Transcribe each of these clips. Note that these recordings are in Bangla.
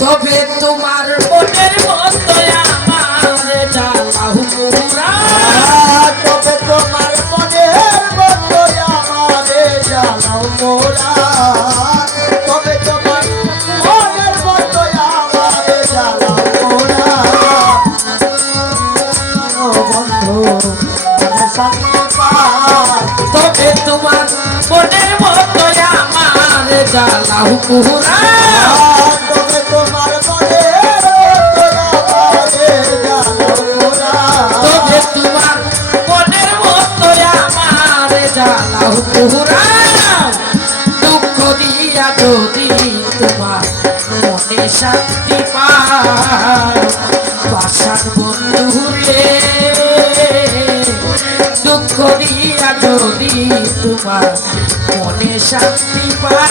তবে তোমার মনের মতো আমার জ্বালাও পুরা তবে তোমার মনের মতো আমারে জানাও মোরা তবে তোমার মনের মতো জ্বালাও যদি তোমার মনে শান্তি পায়। বাসার বন্ধু রে, দুঃখ দিয়া যদি তোমার মনে শান্তি পায়।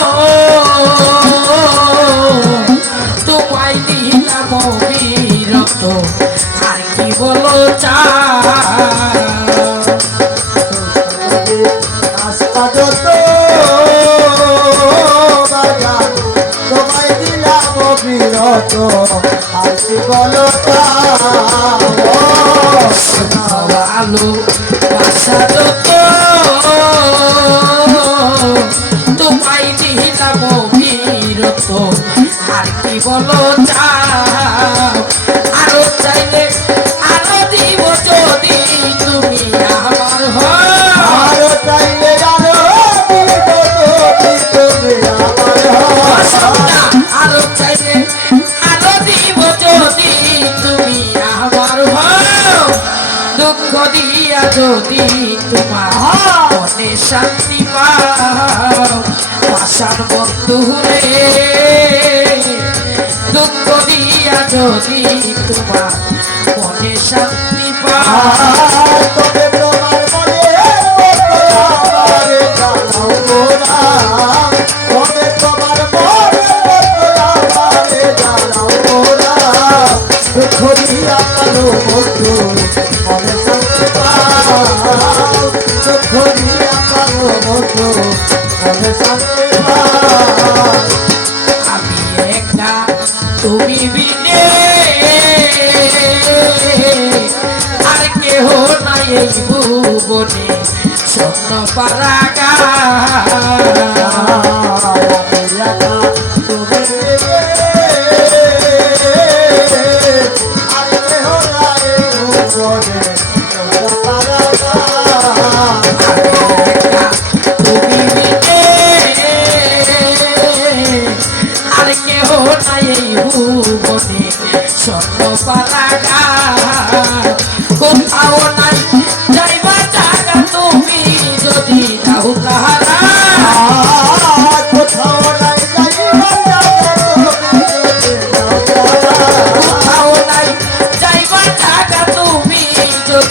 আর কি বলো চা দিয়া যদি তোমার মনে শান্তি পাও পাশার বন্ধু রে দুঃখ দিয়া যদি তোমার মনে শান্তি পাও তুমি বিনে আর কেহ নাই ভুবনে। স্বপ্ন পারাগা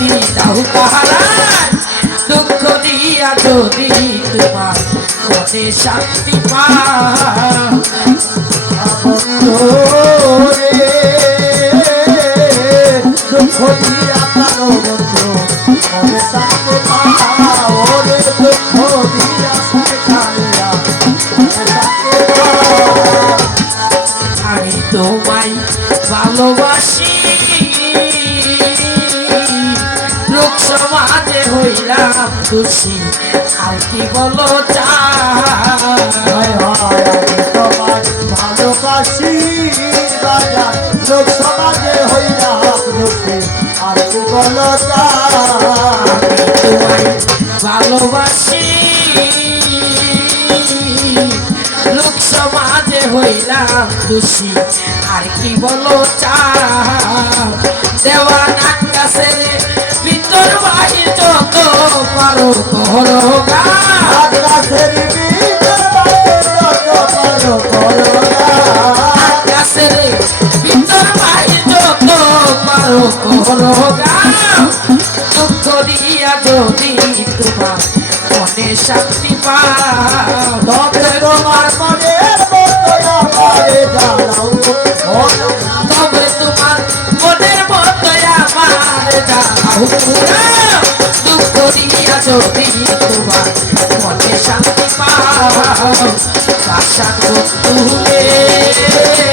যদি যাও তাহারা দুঃখ দিয়া যদি তোমার মনে শান্তি পাও সমাজে হইলাম খুশি। আর কি বলো চা আমি তোমার ভালোবাসি বাজার লোক সমাজে হইলাম দুঃখী আর কি বলো তোমায় ভালোবাসি লোক সমাজে হইলাম খুশি। আর কি বলো চা আকাশের ভিতর বাহির যত পারো করো গাছ গাছের ভিতর বাইরে যত পারো করো গাছ গাছের ভিতর বাইরে যত পারো করো গাছ দুঃখ দিয়া যদি তোমার মনে শান্তি পাও। তবে তোমার মনের মতো আমারে জানাও। তবে তোমার মনের মতো আমারে জানাও। pasando tu miedo